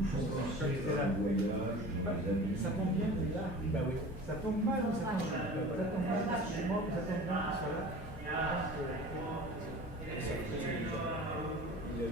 Ça tombe bien, là? Bah oui. Ça tombe mal ou ça tombe bien? Ça tombe mal parce que c'est mort, ça tombe bien qu'il soit là. Il a eu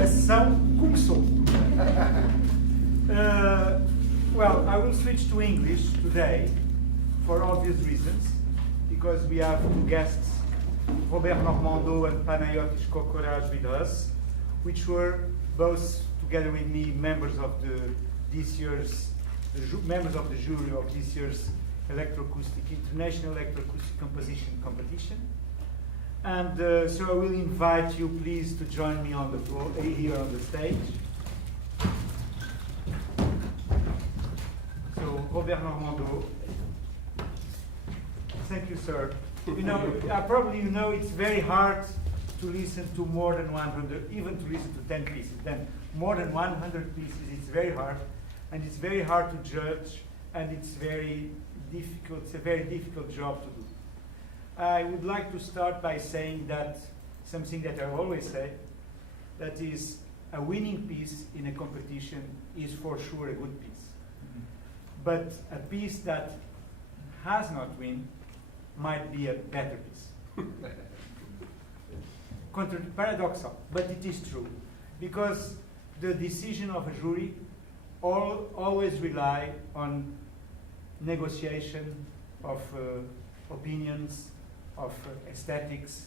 a sessão começou. Well, I will switch to English today for obvious reasons, because we have two guests, Robert Normandeau and Panayiotis Kokoras with us, which were both together with me members of members of the jury of this year's Electroacoustic International Electroacoustic Composition competition. And so I will invite you, please, to join me on the floor here on the stage. So, Robert Normandeau. Thank you, sir. You know, probably you know it's very hard to listen to more than 100, even to listen to 10 pieces. Then more than 100 pieces, it's very hard, and it's very hard to judge, and it's very difficult. It's a very difficult job to do. I would like to start by saying that something that I always say, that is, a winning piece in a competition is for sure a good piece. Mm-hmm. But a piece that has not won might be a better piece. Paradoxal, but it is true, because the decision of a jury always rely on negotiation of opinions, of aesthetics.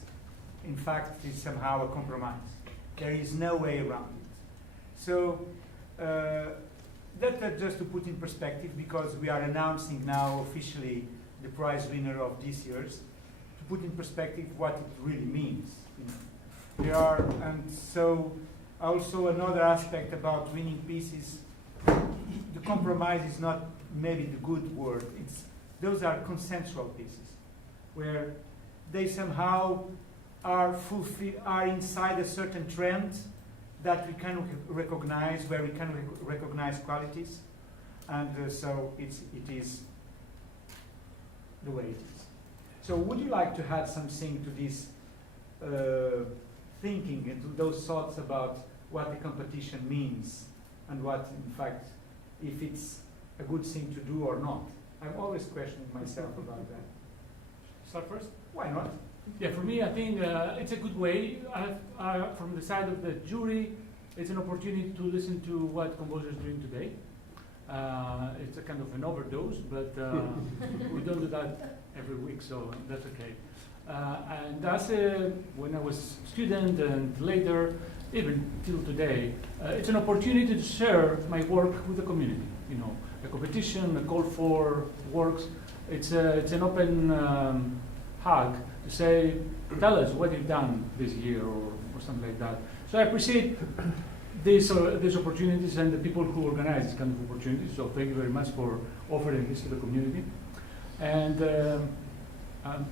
In fact, it's somehow a compromise. There is no way around it. So that's just to put in perspective, because we are announcing now officially the prize winner of this year's, to put in perspective what it really means. You know. And so also another aspect about winning pieces, the compromise is not maybe the good word. Those are consensual pieces, where they somehow are inside a certain trend that we can recognize, where we can recognize qualities, and so it is the way it is. So would you like to add something to this thinking and to those thoughts about what the competition means, and what, in fact, if it's a good thing to do or not? I'm always questioning myself about that. Start first? Why not? Yeah, for me, I think it's a good way. From the side of the jury, it's an opportunity to listen to what composers are doing today. It's a kind of an overdose, but we don't do that every week, so that's okay. And that's when I was a student, and later, even till today, it's an opportunity to share my work with the community. You know, a competition, a call for works. It's an open hug to say, tell us what you've done this year, or something like that. So I appreciate these opportunities and the people who organize this kind of opportunities. So thank you very much for offering this to the community. And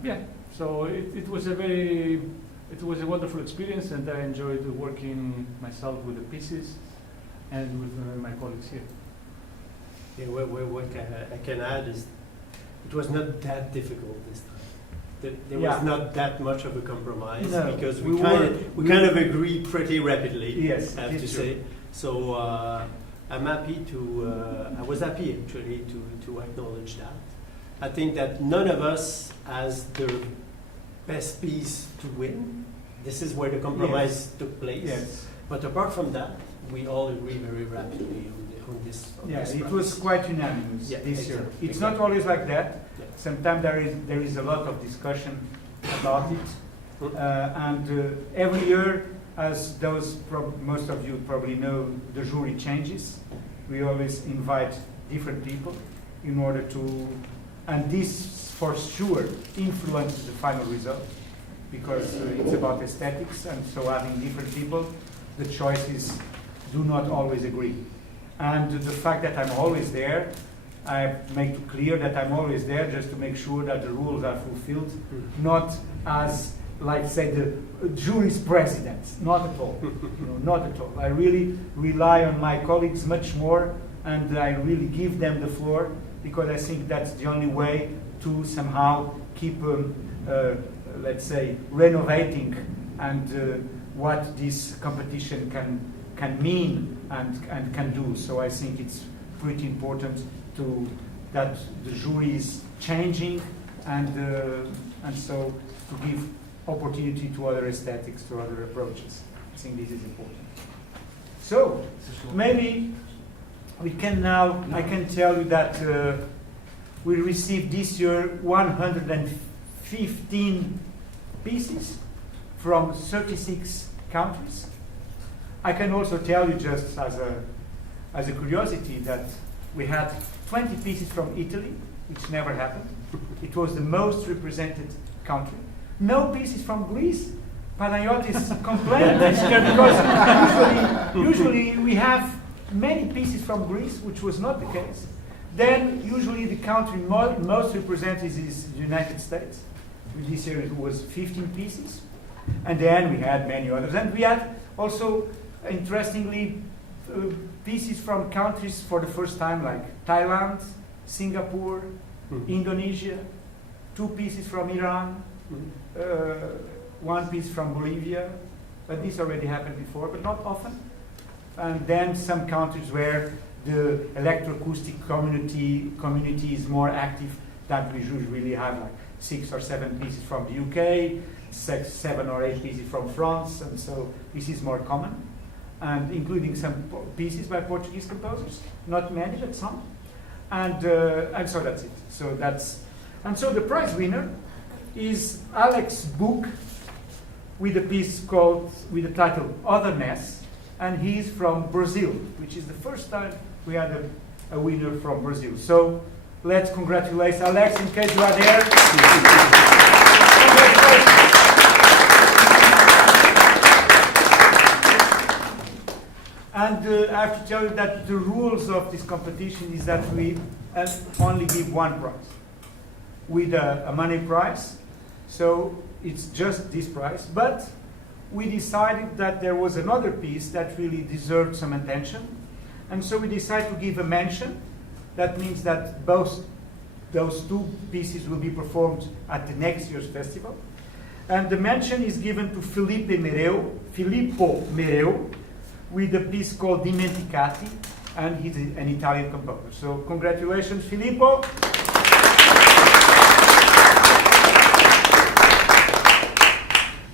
yeah, so it was a wonderful experience, and I enjoyed working myself with the pieces and with my colleagues here. Yeah, what I can add is it was not that difficult this time. There was not that much of a compromise, because we kind of agree pretty rapidly. Yes, I have to say. So I'm happy I was happy actually to acknowledge that. I think that none of us has the best piece to win. This is where the compromise took place. Yes. But apart from that, we all agree very rapidly on this. Yes, it was quite unanimous this year. It's not always like that. Yeah. Sometimes there is a lot of discussion about it, and every year, as most of you probably know, the jury changes. We always invite different people in order to, and this for sure influences the final result, because it's about aesthetics, and so having different people, the choices do not always agree. And the fact that I'm always there, I make it clear that I'm always there just to make sure that the rules are fulfilled, not as, like, say, the jury's president. Not at all. Not at all. I really rely on my colleagues much more, and I really give them the floor, because I think that's the only way to somehow keep, let's say, renovating and what this competition can mean and can do. So I think it's pretty important that the jury is changing, and so to give opportunity to other aesthetics, to other approaches. I think this is important. So maybe we can now, I can tell you that we received this year 115 pieces from 36 countries. I can also tell you, just as a curiosity, that we had 20 pieces from Italy, which never happened. It was the most represented country. No pieces from Greece. Panayiotis complained this year because usually we have many pieces from Greece, which was not the case. Then usually the country most represented is the United States. This year it was 15 pieces. And then we had many others. And we had also, interestingly, pieces from countries for the first time, like Thailand, Singapore, Indonesia, 2 pieces from Iran, 1 piece from Bolivia. But this already happened before, but not often. And then some countries where the electroacoustic community is more active, that we usually have like 6 or 7 pieces from the UK, 7 or 8 pieces from France, and so this is more common, and including some pieces by Portuguese composers, not many, but some, and so that's it. So the prize winner is Alex's book with a piece called, with the title Otherness, and he's from Brazil, which is the first time we had a winner from Brazil. So let's congratulate Alex in case you are there. And I have to tell you that the rules of this competition is that we only give 1 prize with a money prize. So it's just this prize. But we decided that there was another piece that really deserved some attention. And so we decided to give a mention. That means that both those 2 pieces will be performed at the next year's festival. And the mention is given to Filippo Mereu, with a piece called Dimenticati, and he's an Italian composer. So congratulations, Filippo.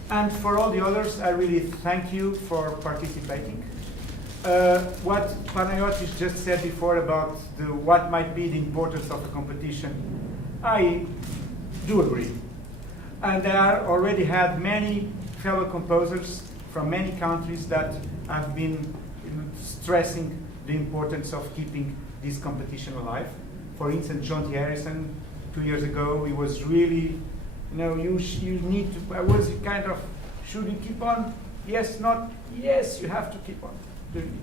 And for all the others, I really thank you for participating. What Panayiotis just said before about what might be the importance of a competition, I do agree. And I already had many fellow composers from many countries that have been stressing the importance of keeping this competition alive. For instance, John T. Harrison, 2 years ago, he was really, you need to, I was kind of, should you keep on? Yes, not, yes, you have to keep on doing it.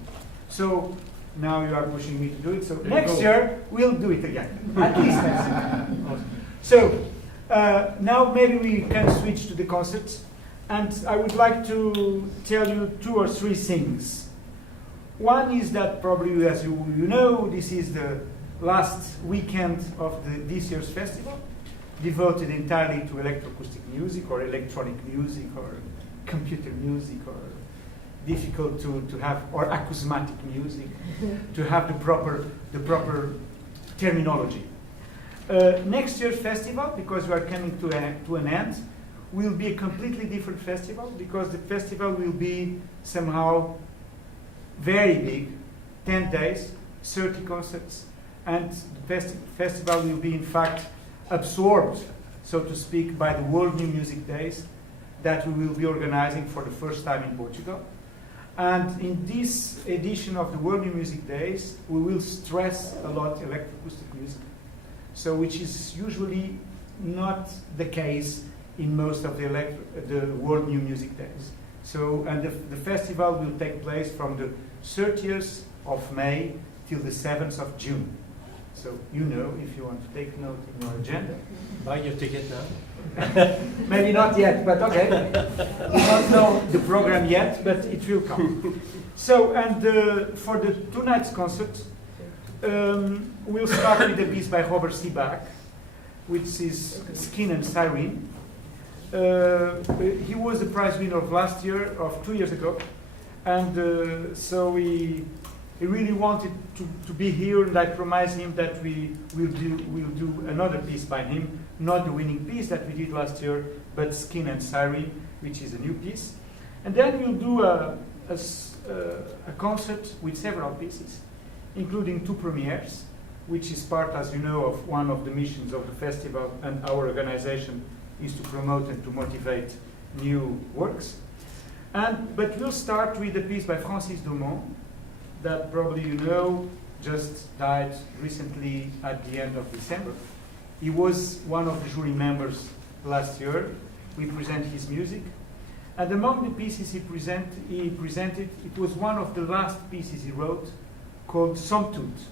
So now you are pushing me to do it. So next year, we'll do it again. At least next year. So now maybe we can switch to the concerts. And I would like to tell you 2 or 3 things. One is that probably, as you know, this is the last weekend of this year's festival, devoted entirely to electroacoustic music or electronic music or computer music or difficult to have, or acousmatic music, to have the proper terminology. Next year's festival, because we are coming to an end, will be a completely different festival, because the festival will be somehow very big, 10 days, 30 concerts, and the festival will be in fact absorbed, so to speak, by the World New Music Days that we will be organizing for the first time in Portugal. And in this edition of the World New Music Days, we will stress a lot electroacoustic music, so which is usually not the case in most of the World New Music Days. So, and the festival will take place from the 30th of May till the 7th of June. So you know, if you want to take note in your agenda. Buy your ticket now. Maybe not yet, but okay. We don't know the program yet, but it will come. So, and for the 2 nights concert, we'll start with a piece by Robert Seebach, which is Skin and Siren. He was the prize winner of last year, of 2 years ago, and so he really wanted to be here, and I promised him that we'll do another piece by him, not the winning piece that we did last year, but Skin and Siren, which is a new piece. And then we'll do a concert with several pieces, including 2 premieres, which is part, as you know, of one of the missions of the festival, and our organization is to promote and to motivate new works. But we'll start with a piece by Francis Dumont, that probably you know, just died recently at the end of December. He was one of the jury members last year. We present his music. And among the pieces he presented, it was one of the last pieces he wrote, called Somme toute.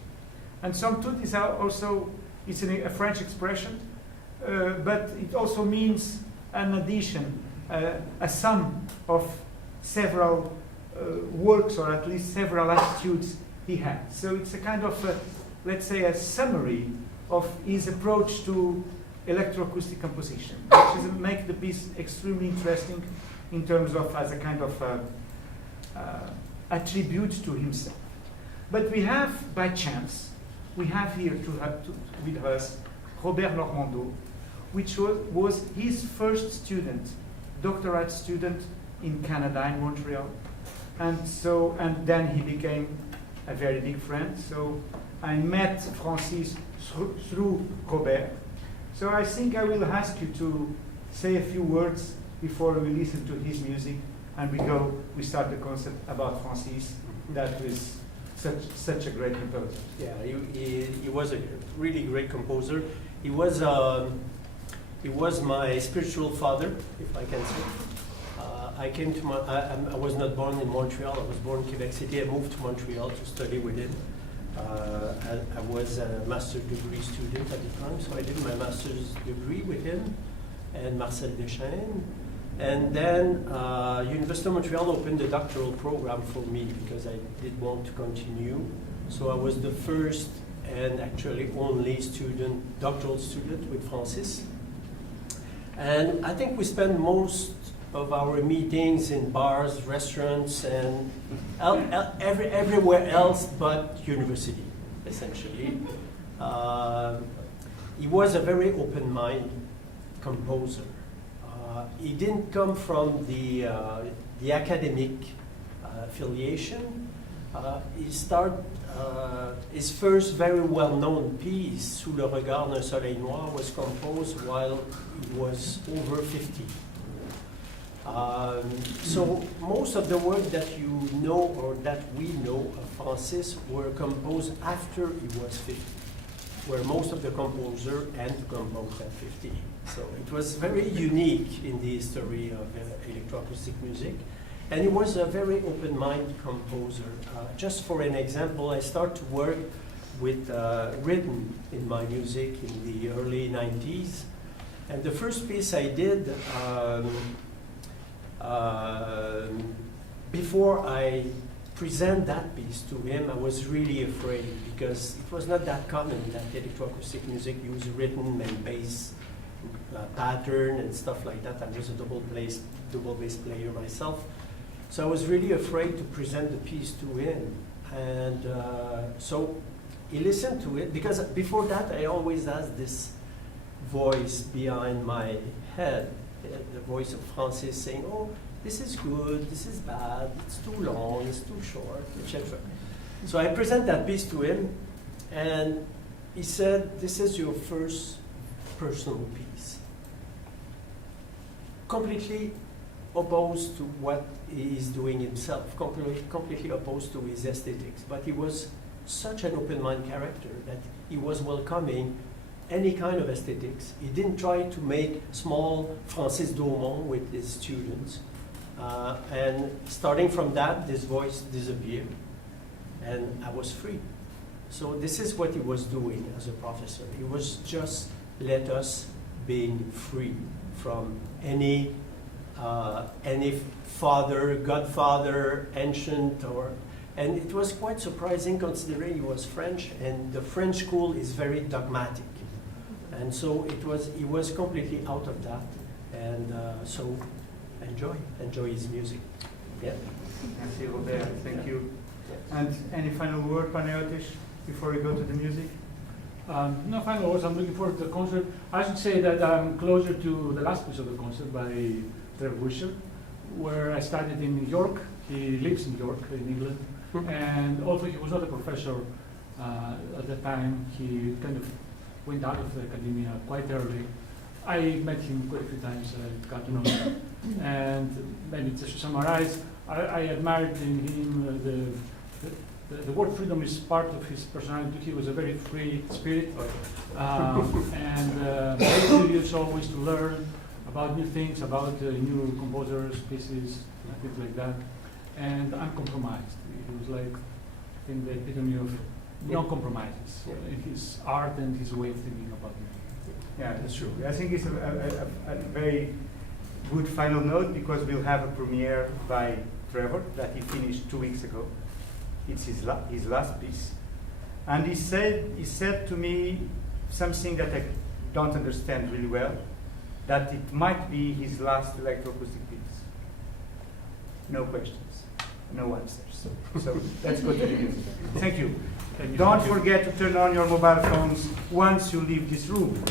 And Somme toute is also, it's a French expression, but it also means an addition, a sum of several works, or at least several attitudes he had. So it's a kind of, let's say, a summary of his approach to electroacoustic composition, which is make the piece extremely interesting in terms of as a kind of a tribute to himself. But we have, by chance, we have here with us Robert Normandeau, which was his first student, doctorate student in Canada, in Montreal. And then he became a very big friend. So I met Francis through Robert. So I think I will ask you to say a few words before we listen to his music, and we start the concert about Francis, that was such a great composer. Yeah, he was a really great composer. He was my spiritual father, if I can say. I was not born in Montreal. I was born in Quebec City. I moved to Montreal to study with him. I was a master's degree student at the time, so I did my master's degree with him and Marcel Deschênes. And then University of Montreal opened a doctoral program for me because I did want to continue. So I was the first and actually only doctoral student with Francis. And I think we spent most of our meetings in bars, restaurants, and everywhere else but university, essentially. He was a very open-minded composer. He didn't come from the academic affiliation. He started his first very well-known piece, Sous le regard d'un soleil noir, was composed while he was over 50. So most of the work that you know or that we know of Francis were composed after he was 50, where most of the composers end to compose at 50. So it was very unique in the history of electroacoustic music. And he was a very open-minded composer. Just for an example, I started to work with rhythm in my music in the early 90s. And the first piece I did, before I present that piece to him, I was really afraid because it was not that common that electroacoustic music use rhythm and bass pattern and stuff like that. I was a double bass player myself. So I was really afraid to present the piece to him. And so he listened to it, because before that I always had this voice behind my head, the voice of Francis saying, oh, this is good, this is bad, it's too long, it's too short, etc. So I present that piece to him, and he said, this is your first personal piece. Completely opposed to what he is doing himself, completely opposed to his aesthetics. But he was such an open-minded character that he was welcoming any kind of aesthetics. He didn't try to make small Francis Dumont with his students. And starting from that, this voice disappeared, and I was free. So this is what he was doing as a professor. He was just let us being free from any father, godfather, ancient, and it was quite surprising considering he was French, and the French school is very dogmatic. And so he was completely out of that, and so enjoy his music. Yeah. Merci, Robert. Thank you. And any final word, Panayiotis, before we go to the music? No final words. I'm looking forward to the concert. I should say that I'm closer to the last piece of the concert by Trebusher, where I studied in New York He lives in York, in England, and although he was not a professor at the time, he kind of went out of the academia quite early. I met him quite a few times, got to know him, and maybe just to summarize, I admired in him the word freedom is part of his personality. He was a very free spirit, and very curious always to learn about new things, about new composers, pieces, things like that, and uncompromised. He was like, I think, the epitome of non-compromises in his art and his way of thinking about music. Yeah, that's true. I think it's a very good final note, because we'll have a premiere by Trevor that he finished 2 weeks ago. It's his last piece, and he said to me something that I don't understand really well, that it might be his last electroacoustic piece. No questions, no answers. So let's go to the music. Thank you. Don't forget to turn on your mobile phones once you leave this room.